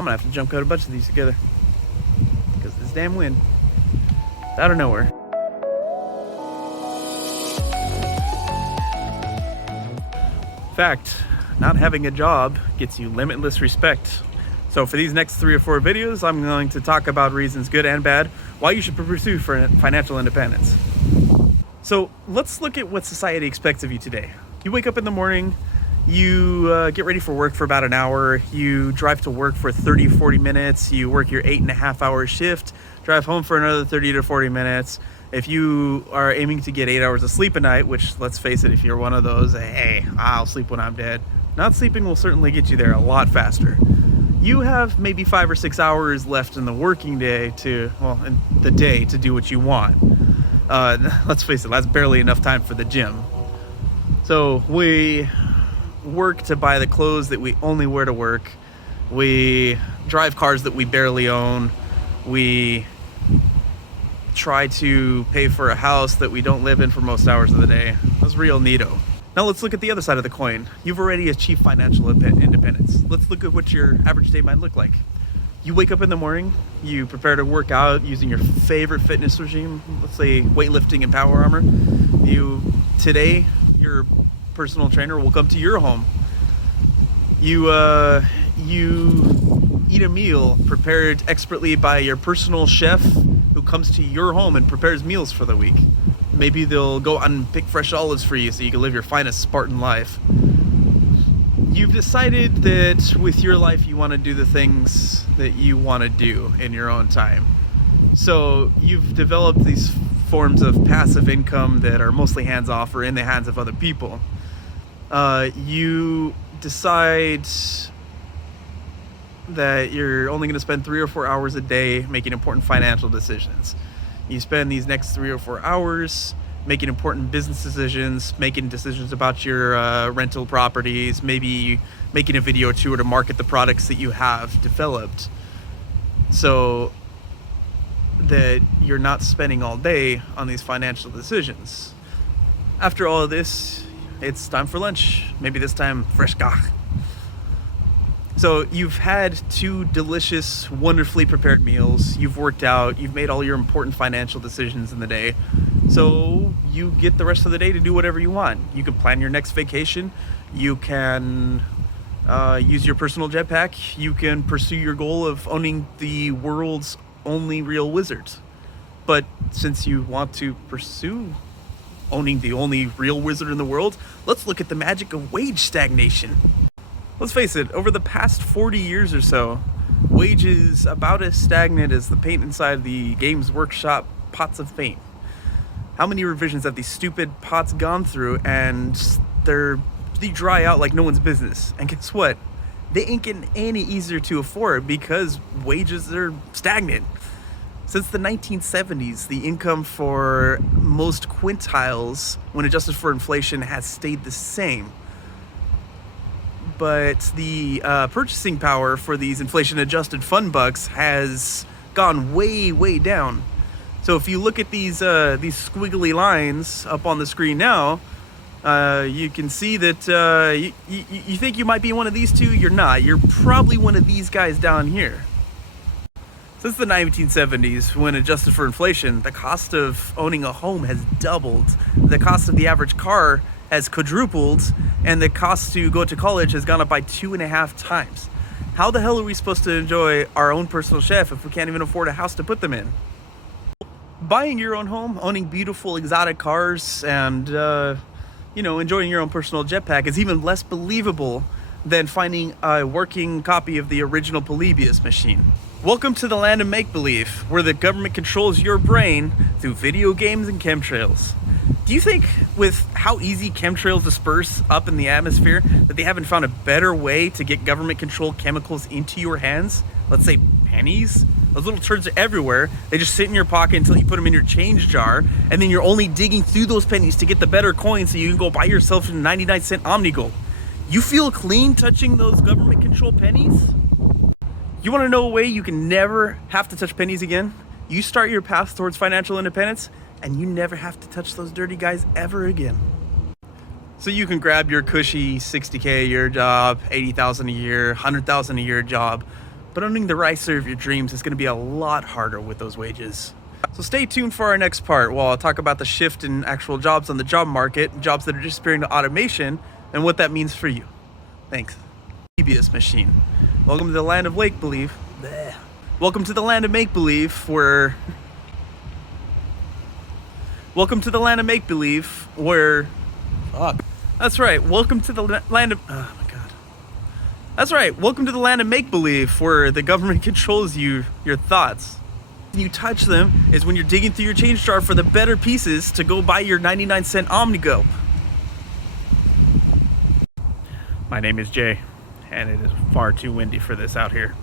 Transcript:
I'm gonna have to jump cut a bunch of these together because this damn wind, it's out of nowhere. In fact, not having a job gets you limitless respect. So for these next 3 or 4 videos, I'm going to talk about reasons, good and bad, why you should pursue financial independence. So let's look at what society expects of you today. You wake up in the morning, you get ready for work for about an hour, you drive to work for 30-40 minutes, you work your 8.5-hour shift, drive home for another 30 to 40 minutes. If you are aiming to get 8 hours of sleep a night, which, let's face it, if you're one of those, hey, I'll sleep when I'm dead, not sleeping will certainly get you there a lot faster. You have maybe 5 or 6 hours left in the working day in the day to do what you want. Let's face it, that's barely enough time for the gym. So we work to buy the clothes that we only wear to work. We drive cars that we barely own. We try to pay for a house that we don't live in for most hours of the day. That's real neato. Now let's look at the other side of the coin. You've already achieved financial independence. Let's look at what your average day might look like. You wake up in the morning, you prepare to work out using your favorite fitness regime, let's say weightlifting and power armor. Today, your personal trainer will come to your home. You eat a meal prepared expertly by your personal chef who comes to your home and prepares meals for the week. Maybe they'll go out and pick fresh olives for you so you can live your finest Spartan life. You've decided that with your life you want to do the things that you want to do in your own time. So you've developed these forms of passive income that are mostly hands-off or in the hands of other people. You decide that you're only going to spend 3 or 4 hours a day making important financial decisions. You spend these next 3 or 4 hours making important business decisions, making decisions about your rental properties, maybe making a video or two to market the products that you have developed, so that you're not spending all day on these financial decisions. After all of this, it's time for lunch. Maybe this time fresh gach. So you've had 2 delicious, wonderfully prepared meals. You've worked out. You've made all your important financial decisions in the day. So you get the rest of the day to do whatever you want. You can plan your next vacation. You can use your personal jetpack. You can pursue your goal of owning the world's only real wizard. But since you want to pursue owning the only real wizard in the world, let's look at the magic of wage stagnation. Let's face it, over the past 40 years or so, wage is about as stagnant as the paint inside the Games Workshop pots of paint. How many revisions have these stupid pots gone through, and they dry out like no one's business? And guess what? They ain't getting any easier to afford because wages are stagnant. Since the 1970s, the income for most quintiles, when adjusted for inflation, has stayed the same. But the purchasing power for these inflation-adjusted fun bucks has gone way, way down. So if you look at these squiggly lines up on the screen now, you can see that you think you might be one of these 2. You're not. You're probably one of these guys down here. Since the 1970s, when adjusted for inflation, the cost of owning a home has doubled. The cost of the average car has quadrupled, and the cost to go to college has gone up by 2.5 times. How the hell are we supposed to enjoy our own personal chef if we can't even afford a house to put them in? Buying your own home, owning beautiful exotic cars, and enjoying your own personal jetpack is even less believable than finding a working copy of the original Polybius machine. Welcome to the land of make-believe, where the government controls your brain through video games and chemtrails. Do you think with how easy chemtrails disperse up in the atmosphere that they haven't found a better way to get government-controlled chemicals into your hands? Let's say pennies? Those little turds are everywhere. They just sit in your pocket until you put them in your change jar, and then you're only digging through those pennies to get the better coins so you can go buy yourself a 99-cent Omnigold. You feel clean touching those government-controlled pennies? You want to know a way you can never have to touch pennies again? You start your path towards financial independence, and you never have to touch those dirty guys ever again. So you can grab your cushy $60K a year job, $80,000 a year, $100,000 a year job, But owning the ricer of your dreams is going to be a lot harder with those wages. So stay tuned for our next part while I'll talk about the shift in actual jobs on the job market, jobs that are disappearing to automation, and what that means for you. Thanks. Previous machine. Welcome to the land of make-believe. Welcome to the land of make-believe where... Welcome to the land of make-believe where... Fuck. That's right. Welcome to the land of... Oh my god. That's right. Welcome to the land of make-believe where the government controls your thoughts. When you touch them is when you're digging through your change jar for the better pieces to go buy your 99-cent Omnigo. My name is Jay, and it is far too windy for this out here.